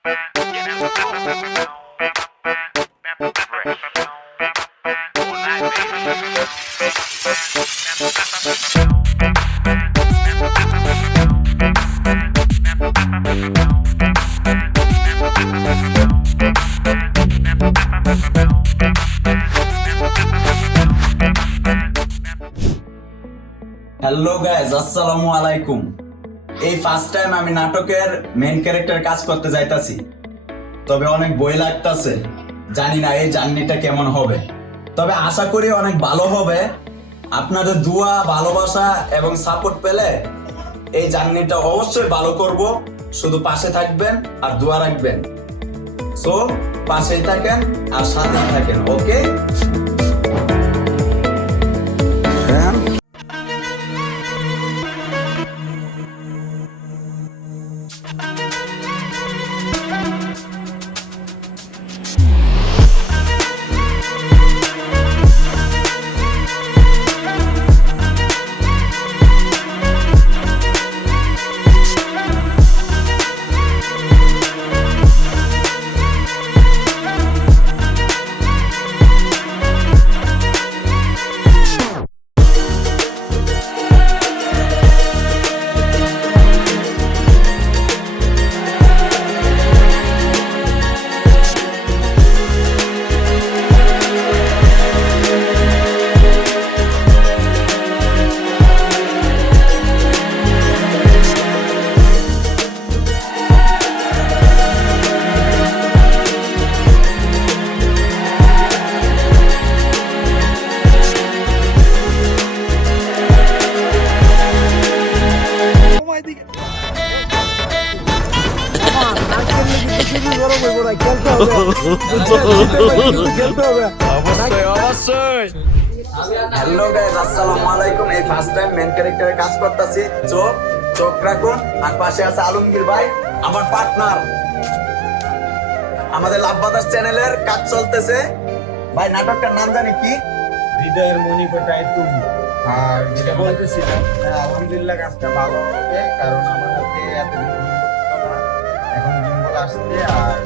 Hello guys, আসসালামু আলাইকুম। এই ফার্স্ট টাইম আমি নাটকের মেইন ক্যারেক্টার কাজ করতে যাইতাছি, তবে অনেক ভয় লাগতাছে। জানি না এই জার্নিটা কেমন হবে, তবে আশা করি অনেক ভালো হবে। আপনাদের দোয়া, ভালোবাসা এবং সাপোর্ট পেলে এই জার্নিটা অবশ্যই ভালো করব। শুধু পাশে থাকবেন আর দোয়া রাখবেন। সো পাশেই থাকেন আর সাথেই থাকেন, ওকে? হ্যালো গাইস, আসসালামু আলাইকুম। এই ফার্স্ট টাইম মেইন ক্যারেক্টারে কাজ করতেছি। চোখ রাখুন। আর পাশে আছে আলমগীর ভাই, আমার পার্টনার। আমাদের লাভবাতাস চ্যানেলের কাজ চলতেছে। ভাই, নাটকটার নাম জানি কি? হৃদয়ের মণিকোটায় তুমি। আর যেটা বলতেছিলাম, আলহামদুলিল্লাহ কাজটা ভালো হবে, কারণ আমার হাতে এতদিন এখন জিম্বল আসছে। আর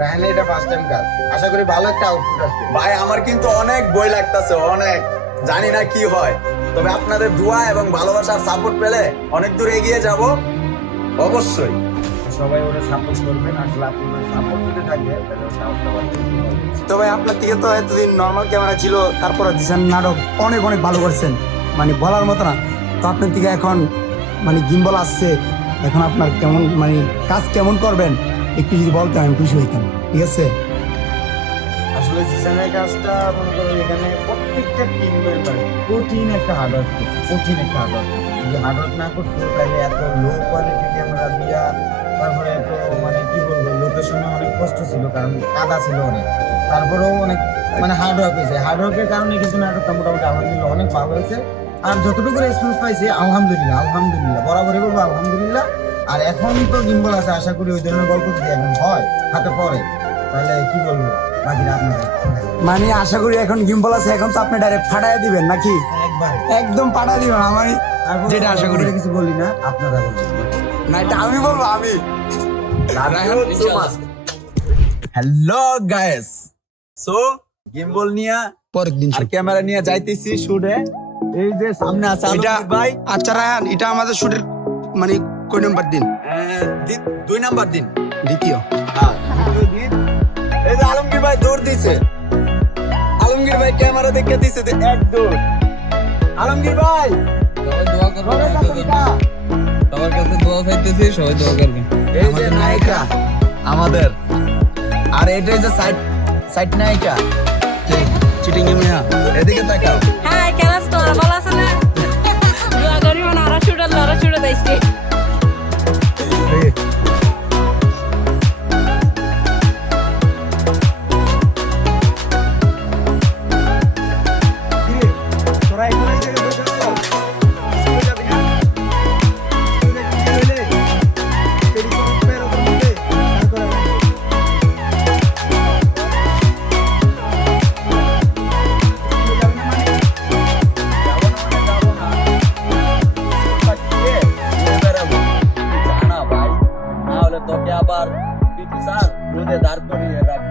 রাহানে এটা ফার্স্ট টাইম কাজ, আশা করি ভালো একটা আউটপুট আসবে। ভাই, আমার কিন্তু অনেক ভয় লাগতেছে, অনেক। জানি না কি হয়, তবে আপনাদের দোয়া এবং ভালোবাসার সাপোর্ট পেলে অনেক দূর এগিয়ে যাব অবশ্যই। সবাই ওরা সাপোর্ট করবেন। আসলে আপনাদের সাপোর্ট যদি থাকে তাহলে সাহসটা বাড়বে। তবে আপনার থেকে তো এতদিন নর্মাল ক্যামেরা ছিল, তারপরে দিশান নাটক অনেক অনেক ভালো করছেন, মানে বলার মতো না। তো আপনার থেকে এখন মানে গিম্বল আসছে, এখন আপনার কেমন মানে কাজ কেমন করবেন একটু যদি বলতেন আমি খুশি হইতাম। ঠিক আছে? আসলে জিসানের কাজটা মনে করেন এখানে প্রত্যেকটা টিম মেম্বার কঠিন একটা হার্ডওয়ার্ক করছে, কঠিন একটা হার্ডওয়ার্ক। যদি হার্ডওয়ার্ক না করতো তাহলে এত লো কোয়ালিটি ক্যামেরা দিয়া, তারপরে এত মানে কি বলবো, লোকেশনে অনেক কষ্ট ছিল, কারণ কাদা ছিল অনেক। তারপরেও অনেক মানে হার্ডওয়ার্ক হয়েছে। হার্ডওয়ার্কের কারণে কিন্তু নাটকটা মোটামুটি আলহামদুলিল্লাহ অনেক ভালো হয়েছে। আর যতটুকু রেসপন্স পাইছে আলহামদুলিল্লাহ, আলহামদুলিল্লাহ বরাবরই বলবো আলহামদুলিল্লাহ। আর এখন তো গিম্বল আছে, আশা করি ওই ধরনের গল্প যদি এখন হয় হাতে পড়ে, তাহলে কি বলবো, বাকিটা আপনার। মানে আশা করি এখন গিম্বল আছে, এখন তো আপনি ডাইরেক্ট ফাটাইয়া দিবেন নাকি? একবার একদম ফাটাই দিবেন। আমার যেটা আশা করি কিছু বলি না, আপনারা বলবেন। না, এটা আমি বলবো। আমি হ্যালো গাইস, সো গিম্বল নিয়ে পরের দিন আর ক্যামেরা নিয়ে যাইতেছি শুটে। এই যে সামনে আছে আলমগীর ভাই। আচ্ছা রায়ান, এটা আমাদের শুটের মানে কয় নম্বর দিন? 2 নাম্বার দিন। দ্বিতীয়। হ্যাঁ, দ্বিতীয় দিন। এই যে আলমগীর ভাই দৌড় দিছে। আলমগীর ভাই ক্যামেরা দেখে দিছে যে এক দৌড়। আলমগীর ভাই সবার কাছে দোয়া চাইতেছি, সবাই দোয়া করবেন। এই যে নায়িকা আমাদের, আর এটা যে সাইড নায়িকা। চিটিং এ মিয়া, এদিকে তাকাও। হ্যাঁ, কেন তোমরা ভালো আছো না? দোয়া করি মানে আরো ছুটে দিয়েছি। তোকে আবার পিটি স্যার রোদে দাঁড় করিয়ে রাখ।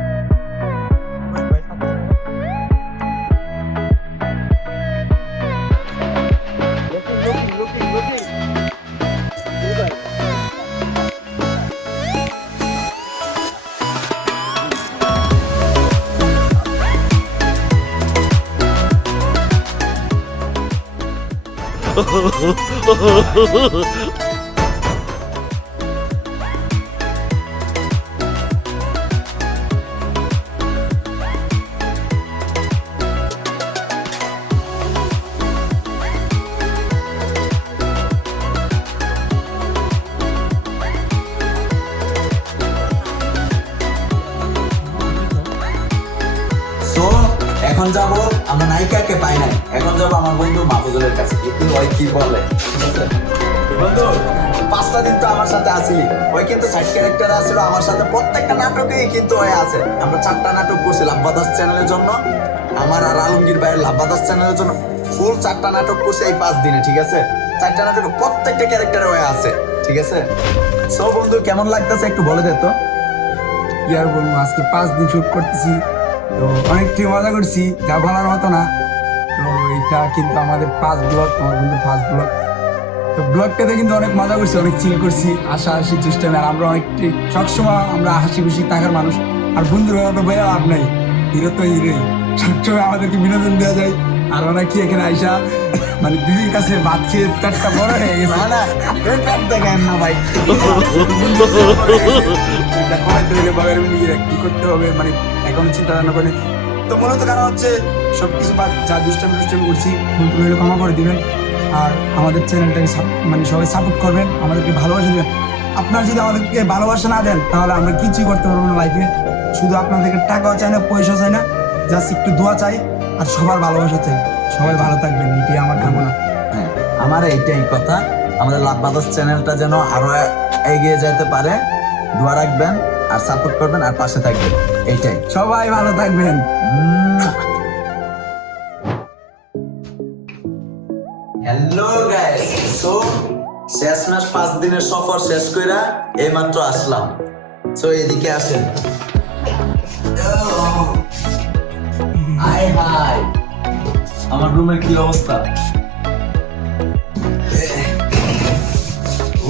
সো এখন যাব আমরা নায়িকাকে পাই নাই, এখন যাব আমার বন্ধু মাহফুজুলের কাছে, একটু ওই কি বলে। ঠিক আছে বন্ধু, 5টা দিন তো আমার সাথে আসিলি, ওই কিন্তু সাইড ক্যারেক্টার আসছিল আমার সাথে প্রত্যেকটা নাটকেই কিন্তু ওই আছে। আমরা 4টা নাটক করছি লাভবাদাস চ্যানেলের জন্য, আমার আর আলমগীর ভাইয়ের লাভবাদাস চ্যানেলের জন্য ফুল 4টা নাটক করছি এই 5 দিনে। ঠিক আছে, 4টা নাটক প্রত্যেকটা ক্যারেক্টারে ওই আছে। ঠিক আছে, সো বন্ধু কেমন লাগতেছে একটু বলে দে তো। কি আর বলবো, আজকে 5 দিন শুট করতেছি, তো অনেকটাই মজা করছি, যা বলার মতো না। তো এটা কিন্তু আমাদের 5 ব্লগ, আমার কিন্তু 5 ব্লগ। তো ব্লগটাতে কিন্তু অনেক মজা করছি, অনেক চিল করছি, হাসাহাসি চেষ্টা। আর আমরা অনেকটাই সবসময় আমরা হাসি খুশি থাকার মানুষ। আর বন্ধুরা তো বইয়া লাভ নাই, হিরো তো হিরোই, সবসময় আমাদেরকে বিনোদন দেওয়া যায়। আর অনেকে এখানে আইসা মানে দিদির কাছে ভাত খেয়ে পেটটা বড় হয়ে গেছে। না না, এই পেট দেখেন না ভাই। এটা কমাইতে হলে বাবার নিজের কি করতে হবে, মানে এখন চিন্তা ভাবনা করে। তো মূলত কারণ হচ্ছে সবকিছু বাদ, যা দুষ্টামি করছি ভুল হলে ক্ষমা করে দিবেন। আর আমাদের চ্যানেলটাকে মানে সবাই সাপোর্ট করবেন, আমাদেরকে ভালোবাসা দেবেন। আপনারা যদি আমাদেরকে ভালোবাসা না দেন তাহলে আমরা কিছুই করতে পারবো না লাইফে। শুধু আপনাদেরকে টাকাও চাই না, পয়সা চাই না, জাস্ট একটু দোয়া চাই আর সবার ভালোবাসা চাই। সবাই ভালো থাকবেন, এটাই আমার কামনা। হ্যাঁ, আমার এইটাই কথা, আমাদের লাভবাদাস চ্যানেলটা যেন আরো এগিয়ে যেতে পারে, দোয়া রাখবেন আর সাপোর্ট করবেন আর পাশে থাকবেন, এইটাই। সবাই ভালো থাকবেন। হ্যালো গাইস, সো শেষ মাস 5 দিনের সফর শেষ কইরা এইমাত্র আসলাম। সো এদিকে আসেন। হাই হাই, আমার রুমের কি অবস্থা?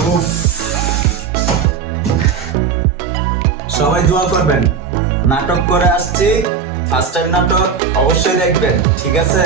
উফ। সবাই দোয়া করবেন, নাটক করে আসছি, ফার্স্ট টাইম নাটক অবশ্যই দেখবেন। ঠিক আছে।